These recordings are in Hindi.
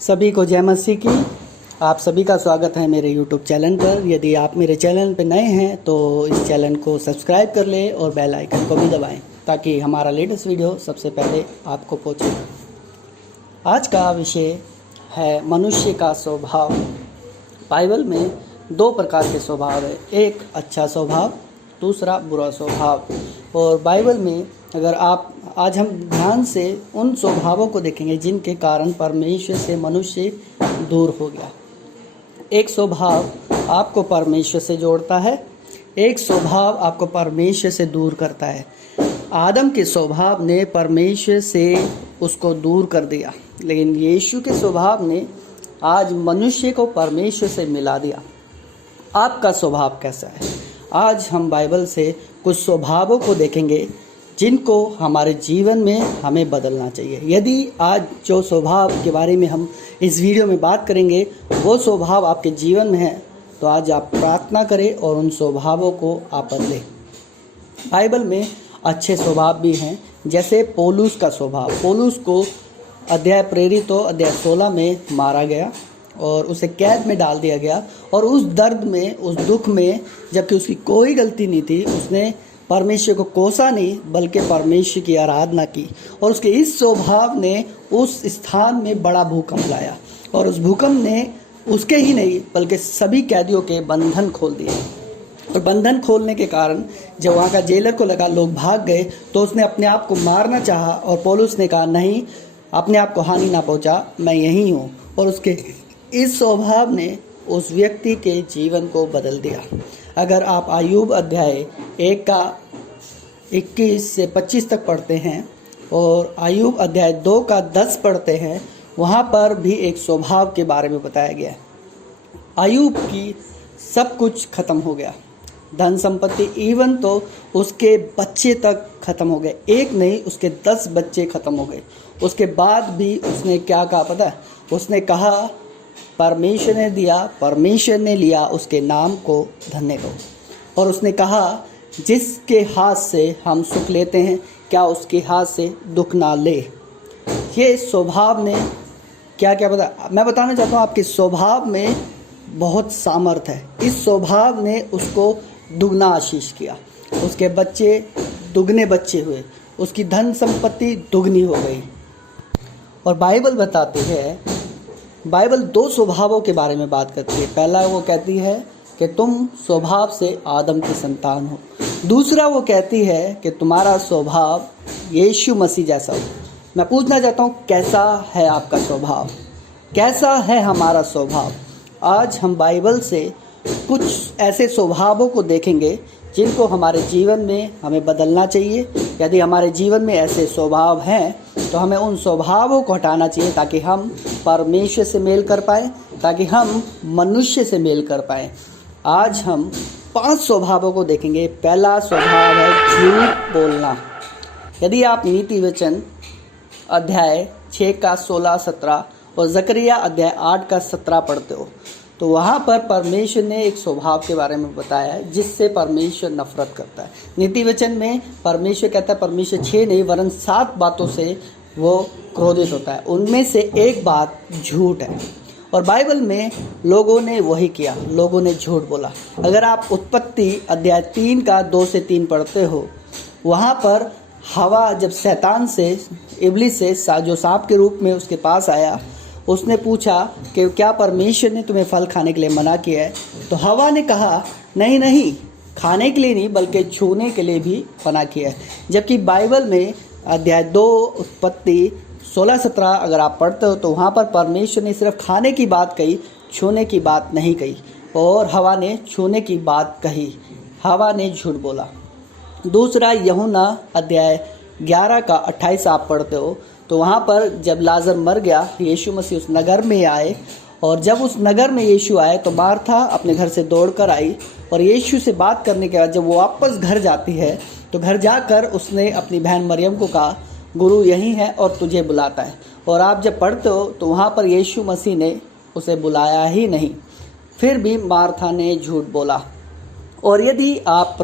सभी को जय मसीह की। आप सभी का स्वागत है मेरे YouTube चैनल पर। यदि आप मेरे चैनल पर नए हैं तो इस चैनल को सब्सक्राइब कर लें और बेल आइकन को भी दबाएं ताकि हमारा लेटेस्ट वीडियो सबसे पहले आपको पहुंचे। आज का विषय है मनुष्य का स्वभाव। बाइबल में दो प्रकार के स्वभाव है, एक अच्छा स्वभाव, दूसरा बुरा स्वभाव। और बाइबल में अगर आज हम ध्यान से उन स्वभावों को देखेंगे जिनके कारण परमेश्वर से मनुष्य दूर हो गया। एक स्वभाव आपको परमेश्वर से जोड़ता है, एक स्वभाव आपको परमेश्वर से दूर करता है। आदम के स्वभाव ने परमेश्वर से उसको दूर कर दिया, लेकिन यीशु के स्वभाव ने आज मनुष्य को परमेश्वर से मिला दिया। आपका स्वभाव कैसा है? आज हम बाइबल से कुछ स्वभावों को देखेंगे जिनको हमारे जीवन में हमें बदलना चाहिए। यदि आज जो स्वभाव के बारे में हम इस वीडियो में बात करेंगे वो स्वभाव आपके जीवन में है तो आज आप प्रार्थना करें और उन स्वभावों को आप बदलें। बाइबल में अच्छे स्वभाव भी हैं, जैसे पौलुस का स्वभाव। पौलुस को अध्याय 16 में मारा गया और उसे कैद में डाल दिया गया, और उस दर्द में, उस दुख में, जबकि उसकी कोई गलती नहीं थी, उसने परमेश्वर को कोसा नहीं बल्कि परमेश्वर की आराधना की। और उसके इस स्वभाव ने उस स्थान में बड़ा भूकंप लाया, और उस भूकंप ने उसके ही नहीं बल्कि सभी कैदियों के बंधन खोल दिए। और बंधन खोलने के कारण जब वहाँ का जेलर को लगा लोग भाग गए तो उसने अपने आप को मारना चाहा, और पौलुस ने कहा नहीं, अपने आप को हानि ना पहुँचा, मैं यहीं हूँ। और उसके इस स्वभाव ने उस व्यक्ति के जीवन को बदल दिया। अगर आप आयुब अध्याय 1 का 21 से 25 तक पढ़ते हैं और आयुब अध्याय 2 का 10 पढ़ते हैं, वहाँ पर भी एक स्वभाव के बारे में बताया गया है। आयुब की सब कुछ खत्म हो गया, धन संपत्ति, इवन तो उसके बच्चे तक खत्म हो गए। एक नहीं, उसके 10 बच्चे खत्म हो गए। उसके बाद भी उसने क्या कहा पता है? उसने कहा परमेश्वर ने दिया, परमेश्वर ने लिया, उसके नाम को धन्य करो। और उसने कहा जिसके हाथ से हम सुख लेते हैं क्या उसके हाथ से दुख ना ले। ये स्वभाव ने क्या क्या बता, मैं बताना चाहता हूँ आपके स्वभाव में बहुत सामर्थ्य है। इस स्वभाव ने उसको दुगना आशीष किया, उसके बच्चे दुगने बच्चे हुए, उसकी धन संपत्ति दुगनी हो गई। और बाइबल बताती है, बाइबल दो स्वभावों के बारे में बात करती है। पहला वो कहती है कि तुम स्वभाव से आदम की संतान हो। दूसरा वो कहती है कि तुम्हारा स्वभाव यीशु मसीह जैसा हो। मैं पूछना चाहता हूँ कैसा है आपका स्वभाव, कैसा है हमारा स्वभाव? आज हम बाइबल से कुछ ऐसे स्वभावों को देखेंगे जिनको हमारे जीवन में हमें बदलना चाहिए। यदि हमारे जीवन में ऐसे स्वभाव हैं तो हमें उन स्वभावों को हटाना चाहिए ताकि हम परमेश्वर से मेल कर पाएँ, ताकि हम मनुष्य से मेल कर पाएँ। आज हम 5 स्वभावों को देखेंगे। पहला स्वभाव है झूठ बोलना। यदि आप नीति वचन अध्याय 6 का 16, 17 और जकरिया अध्याय 8 का 17 पढ़ते हो तो वहाँ पर परमेश्वर ने एक स्वभाव के बारे में बताया है जिससे परमेश्वर नफरत करता है। नीति वचन में परमेश्वर कहता है, परमेश्वर 6 नहीं वरन 7 बातों से वो क्रोधित होता है, उनमें से एक बात झूठ है। और बाइबल में लोगों ने वही किया, लोगों ने झूठ बोला। अगर आप उत्पत्ति अध्याय 3 का 2 से 3 पढ़ते हो, वहाँ पर हवा जब शैतान से, इब्लिस से, जो सांप के रूप में उसके पास आया, उसने पूछा कि क्या परमेश्वर ने तुम्हें फल खाने के लिए मना किया है? तो हवा ने कहा नहीं नहीं, खाने के लिए नहीं बल्कि छूने के लिए भी मना किया है। जबकि बाइबल में अध्याय 2 उत्पत्ति 16, 17 अगर आप पढ़ते हो तो वहाँ पर परमेश्वर ने सिर्फ खाने की बात कही, छूने की बात नहीं कही। और हवा ने छूने की बात कही, हवा ने झूठ बोला। दूसरा यूहन्ना अध्याय 11 का 28 आप पढ़ते हो तो वहाँ पर जब लाजर मर गया, यीशु मसीह उस नगर में आए, और जब उस नगर में यीशु आए तो मार्था अपने घर से दौड़कर आई, और यीशु से बात करने के बाद जब वो वापस घर जाती है तो घर जाकर उसने अपनी बहन मरियम को कहा गुरु यहीं है और तुझे बुलाता है। और आप जब पढ़ते हो तो वहाँ पर यीशु मसीह ने उसे बुलाया ही नहीं, फिर भी मार्था ने झूठ बोला। और यदि आप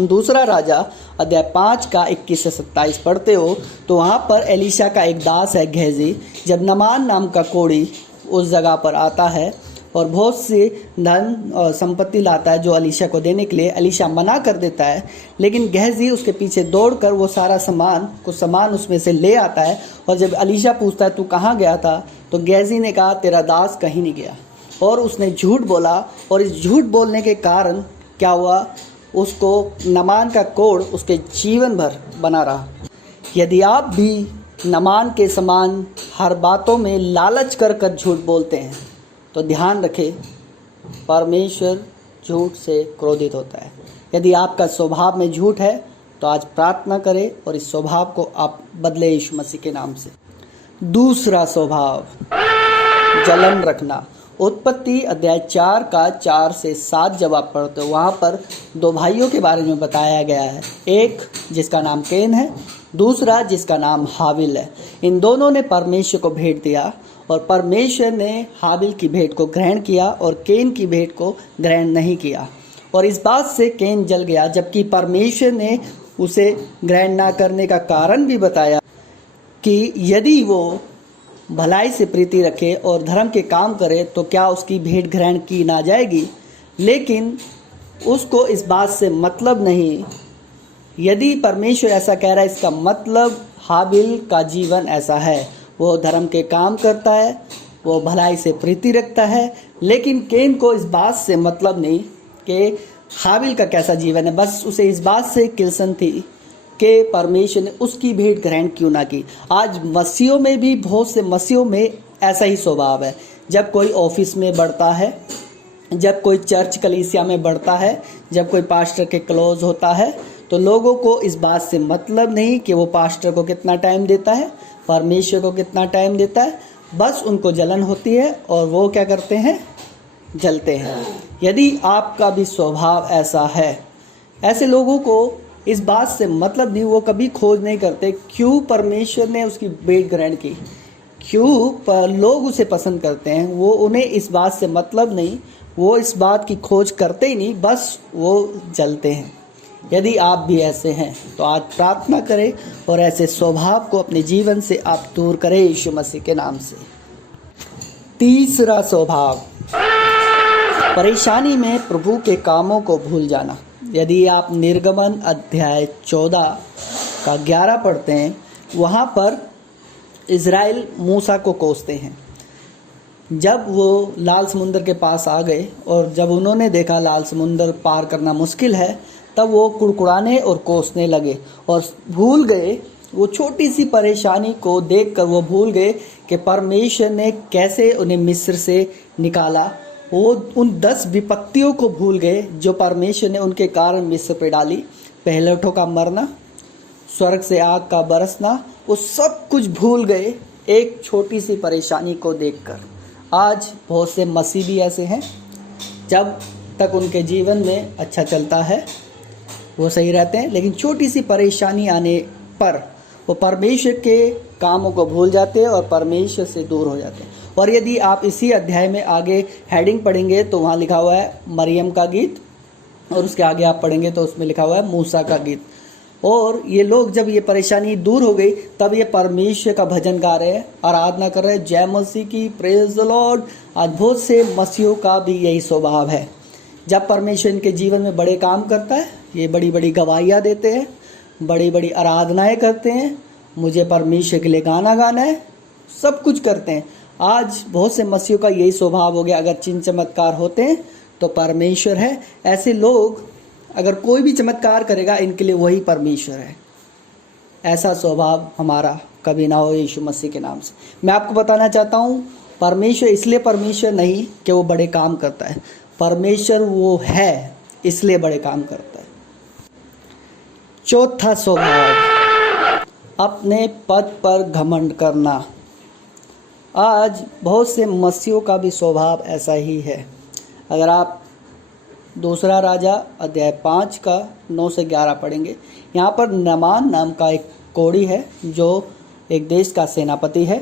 दूसरा राजा अध्याय 5 का 21 से 27 पढ़ते हो तो वहाँ पर एलीशा का एक दास है गेहजी, जब नामान नाम का कोढ़ी उस जगह पर आता है और बहुत सी धन और संपत्ति लाता है जो एलीशा को देने के लिए। एलीशा मना कर देता है, लेकिन गेहजी उसके पीछे दौड़कर वो सारा कुछ सामान उसमें से ले आता है। और जब एलीशा पूछता है तू कहाँ गया था, तो गेहजी ने कहा तेरा दास कहीं नहीं गया, और उसने झूठ बोला। और इस झूठ बोलने के कारण क्या हुआ, उसको नामान का कोढ़ उसके जीवन भर बना रहा। यदि आप भी नामान के समान हर बातों में लालच कर झूठ बोलते हैं तो ध्यान रखें, परमेश्वर झूठ से क्रोधित होता है। यदि आपका स्वभाव में झूठ है तो आज प्रार्थना करें और इस स्वभाव को आप बदले यीशु मसीह के नाम से। दूसरा स्वभाव, जलन रखना। उत्पत्ति अध्याय 4 का 4 से 7 जब आप पढ़ते हो वहाँ पर दो भाइयों के बारे में बताया गया है, एक जिसका नाम कैन है, दूसरा जिसका नाम हाबिल है। इन दोनों ने परमेश्वर को भेंट दिया और परमेश्वर ने हाबिल की भेंट को ग्रहण किया और कैन की भेंट को ग्रहण नहीं किया। और इस बात से कैन जल गया, जबकि परमेश्वर ने उसे ग्रहण ना करने का कारण भी बताया कि यदि वो भलाई से प्रीति रखे और धर्म के काम करे तो क्या उसकी भेंट ग्रहण की ना जाएगी। लेकिन उसको इस बात से मतलब नहीं। यदि परमेश्वर ऐसा कह रहा है, इसका मतलब हाबिल का जीवन ऐसा है, वो धर्म के काम करता है, वो भलाई से प्रीति रखता है। लेकिन कैन को इस बात से मतलब नहीं कि हाबिल का कैसा जीवन है, बस उसे इस बात से किल्सन थी कि परमेश्वर ने उसकी भेंट ग्रहण क्यों ना की। आज मसीहों में भी, बहुत से मसीहों में ऐसा ही स्वभाव है। जब कोई ऑफिस में बढ़ता है, जब कोई चर्च कलीसिया में बढ़ता है, जब कोई पास्टर के क्लोज होता है, तो लोगों को इस बात से मतलब नहीं कि वो पास्टर को कितना टाइम देता है, परमेश्वर को कितना टाइम देता है। बस उनको जलन होती है और वो क्या करते हैं, जलते हैं। यदि आपका भी स्वभाव ऐसा है, ऐसे लोगों को इस बात से मतलब नहीं, वो कभी खोज नहीं करते क्यों परमेश्वर ने उसकी भेंट ग्रहण की, क्यों लोग उसे पसंद करते हैं, वो उन्हें इस बात से मतलब नहीं, वो इस बात की खोज करते ही नहीं, बस वो जलते हैं। यदि आप भी ऐसे हैं तो आज प्रार्थना करें और ऐसे स्वभाव को अपने जीवन से आप दूर करें यीशु मसीह के नाम से। तीसरा स्वभाव, परेशानी में प्रभु के कामों को भूल जाना। यदि आप निर्गमन अध्याय 14 का 11 पढ़ते हैं, वहाँ पर इज़राइल मूसा को कोसते हैं। जब वो लाल समुंदर के पास आ गए और जब उन्होंने देखा लाल समुंदर पार करना मुश्किल है, तब वो कुड़कुड़ाने और कोसने लगे और भूल गए, वो छोटी सी परेशानी को देखकर वो भूल गए कि परमेश्वर ने कैसे उन्हें मिस्र से निकाला। वो उन 10 विपत्तियों को भूल गए जो परमेश्वर ने उनके कारण मिस्र पे डाली। पहलौठों का मरना, स्वर्ग से आग का बरसना, वो सब कुछ भूल गए एक छोटी सी परेशानी को देखकर। आज बहुत से मसीह भी ऐसे हैं, जब तक उनके जीवन में अच्छा चलता है वो सही रहते हैं, लेकिन छोटी सी परेशानी आने पर वो परमेश्वर के कामों को भूल जाते हैं और परमेश्वर से दूर हो जाते हैं। और यदि आप इसी अध्याय में आगे हेडिंग पढ़ेंगे तो वहाँ लिखा हुआ है मरियम का गीत, और उसके आगे आप पढ़ेंगे तो उसमें लिखा हुआ है मूसा का गीत। और ये लोग जब ये परेशानी दूर हो गई तब ये परमेश्वर का भजन गा रहे हैं, आराधना कर रहे हैं, जय मसीह की, प्रेज द लॉर्ड। आज बहुत से मसीहों का भी यही स्वभाव है। जब परमेश्वर इनके जीवन में बड़े काम करता है, ये बड़ी बड़ी गवाहियाँ देते हैं, बड़ी बड़ी आराधनाएं करते हैं, मुझे परमेश्वर के लिए गाना गाना है, सब कुछ करते हैं। आज बहुत से मसीहों का यही स्वभाव हो गया। अगर चिन्ह चमत्कार होते हैं तो परमेश्वर है। ऐसे लोग, अगर कोई भी चमत्कार करेगा, इनके लिए वही परमेश्वर है। ऐसा स्वभाव हमारा कभी ना हो यीशु मसीह के नाम से। मैं आपको बताना चाहता हूँ, परमेश्वर इसलिए परमेश्वर नहीं कि वो बड़े काम करता है, परमेश्वर वो है इसलिए बड़े काम करता है। चौथा स्वभाव, अपने पद पर घमंड करना। आज बहुत से मसीहों का भी स्वभाव ऐसा ही है। अगर आप दूसरा राजा अध्याय 5 का 9 से 11 पढ़ेंगे, यहाँ पर नामान नाम का एक कोढ़ी है जो एक देश का सेनापति है।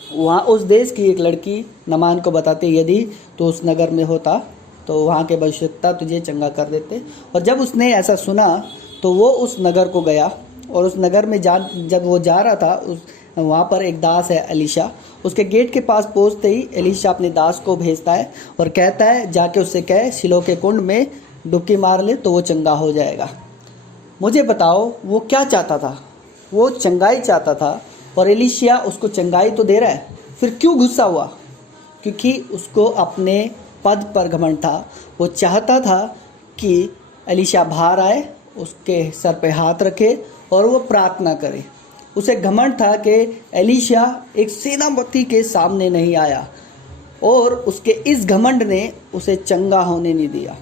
वहाँ उस देश की एक लड़की नामान को बताती है, यदि तो उस नगर में होता तो वहाँ के भविष्यवक्ता तुझे चंगा कर देते। और जब उसने ऐसा सुना तो वो उस नगर को गया, और उस नगर में जब वो जा रहा था, वहाँ पर एक दास है एलीशा। उसके गेट के पास पहुँचते ही एलीशा अपने दास को भेजता है और कहता है, जाके उससे कहे शिलो के कुंड में डुबकी मार ले तो वो चंगा हो जाएगा। मुझे बताओ वो क्या चाहता था? वो चंगाई चाहता था, और एलीशा उसको चंगाई तो दे रहा है, फिर क्यों गुस्सा हुआ? क्योंकि उसको अपने पद पर घमंड था। वो चाहता था कि एलीशा बाहर आए, उसके सर पे हाथ रखे और वो प्रार्थना करे। उसे घमंड था कि एलीशा एक सेनापति के सामने नहीं आया, और उसके इस घमंड ने उसे चंगा होने नहीं दिया।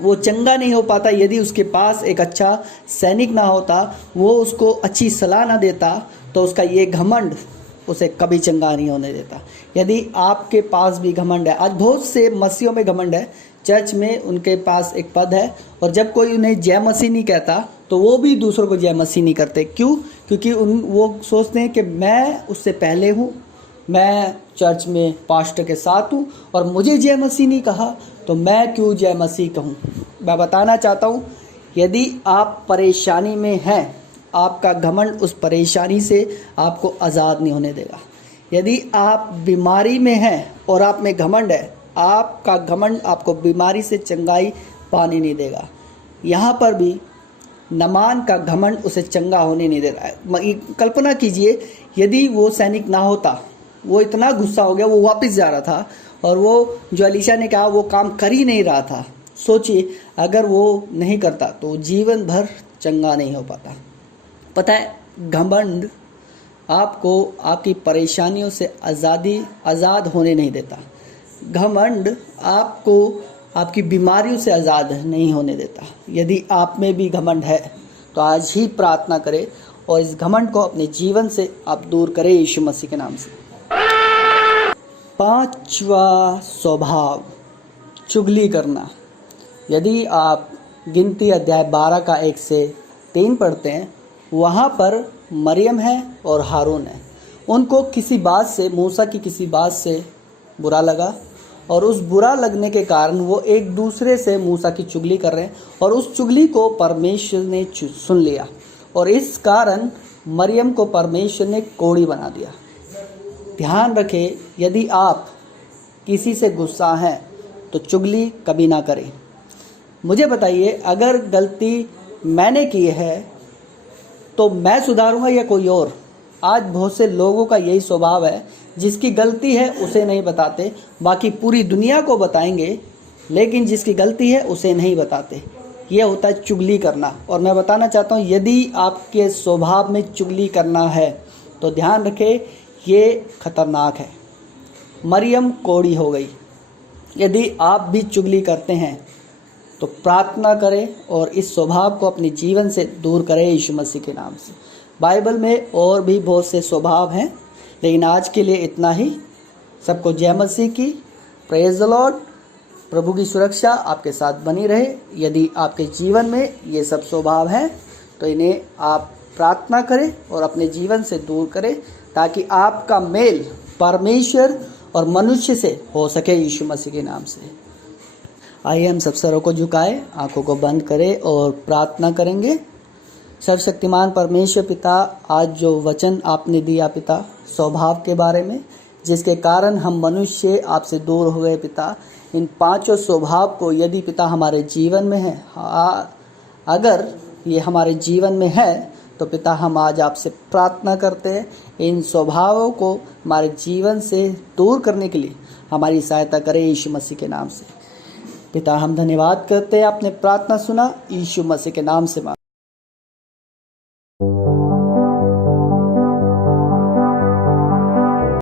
वो चंगा नहीं हो पाता यदि उसके पास एक अच्छा सैनिक ना होता, वो उसको अच्छी सलाह ना देता, तो उसका ये घमंड उसे कभी चंगा नहीं होने देता। यदि आपके पास भी घमंड है, आज बहुत से मसीहों में घमंड है, चर्च में उनके पास एक पद है, और जब कोई उन्हें जय मसीह नहीं कहता तो वो भी दूसरों को जय मसीह नहीं करते। क्यों? क्योंकि वो सोचते हैं कि मैं उससे पहले हूँ, मैं चर्च में पास्टर के साथ हूँ, और मुझे जय मसीह नहीं कहा तो मैं क्यों जय मसीह कहूँ। मैं बताना चाहता हूँ, यदि आप परेशानी में हैं, आपका घमंड उस परेशानी से आपको आज़ाद नहीं होने देगा। यदि आप बीमारी में हैं और आप में घमंड है, आपका घमंड आपको बीमारी से चंगाई पाने नहीं देगा। यहाँ पर भी नमान का घमंड उसे चंगा होने नहीं दे रहा है। कल्पना कीजिए, यदि वो सैनिक ना होता, वो इतना गुस्सा हो गया, वो वापस जा रहा था, और वो जो एलीशा ने कहा वो काम कर ही नहीं रहा था। सोचिए, अगर वो नहीं करता तो जीवन भर चंगा नहीं हो पाता। पता है, घमंड आपको आपकी परेशानियों से आज़ाद होने नहीं देता। घमंड आपको आपकी बीमारियों से आज़ाद नहीं होने देता। यदि आप में भी घमंड है तो आज ही प्रार्थना करें और इस घमंड को अपने जीवन से आप दूर करें यीशु मसीह के नाम से। 5वां स्वभाव, चुगली करना। यदि आप गिनती अध्याय 12 का 1 से 3 पढ़ते हैं, वहाँ पर मरियम है और हारून है। उनको किसी बात से, मूसा की किसी बात से बुरा लगा, और उस बुरा लगने के कारण वो एक दूसरे से मूसा की चुगली कर रहे हैं, और उस चुगली को परमेश्वर ने सुन लिया, और इस कारण मरियम को परमेश्वर ने कोढ़ी बना दिया। ध्यान रखें, यदि आप किसी से गुस्सा हैं तो चुगली कभी ना करें। मुझे बताइए, अगर गलती मैंने की है तो मैं सुधारूंगा या कोई और? आज बहुत से लोगों का यही स्वभाव है, जिसकी गलती है उसे नहीं बताते, बाकी पूरी दुनिया को बताएंगे, लेकिन जिसकी गलती है उसे नहीं बताते। यह होता है चुगली करना। और मैं बताना चाहता हूँ, यदि आपके स्वभाव में चुगली करना है तो ध्यान रखें, ये खतरनाक है। मरियम कोढ़ी हो गई। यदि आप भी चुगली करते हैं तो प्रार्थना करें और इस स्वभाव को अपने जीवन से दूर करें यीशु मसीह के नाम से। बाइबल में और भी बहुत से स्वभाव हैं, लेकिन आज के लिए इतना ही। सबको जय मसीह की। Praise the Lord. प्रभु की सुरक्षा आपके साथ बनी रहे। यदि आपके जीवन में ये सब स्वभाव हैं तो इन्हें आप प्रार्थना करें और अपने जीवन से दूर करें, ताकि आपका मेल परमेश्वर और मनुष्य से हो सके यीशु मसीह के नाम से। आइए हम सब सरों को झुकाएं, आंखों को बंद करें और प्रार्थना करेंगे। सर्वशक्तिमान परमेश्वर पिता, आज जो वचन आपने दिया पिता स्वभाव के बारे में, जिसके कारण हम मनुष्य आपसे दूर हो गए पिता, इन 5 स्वभाव को यदि पिता हमारे जीवन में है, अगर ये हमारे जीवन में है तो पिता हम आज आपसे प्रार्थना करते हैं, इन स्वभावों को हमारे जीवन से दूर करने के लिए हमारी सहायता करें यीशु मसीह के नाम से। पिता हम धन्यवाद करते हैं, आपने प्रार्थना सुना, यीशु मसीह के नाम से मांग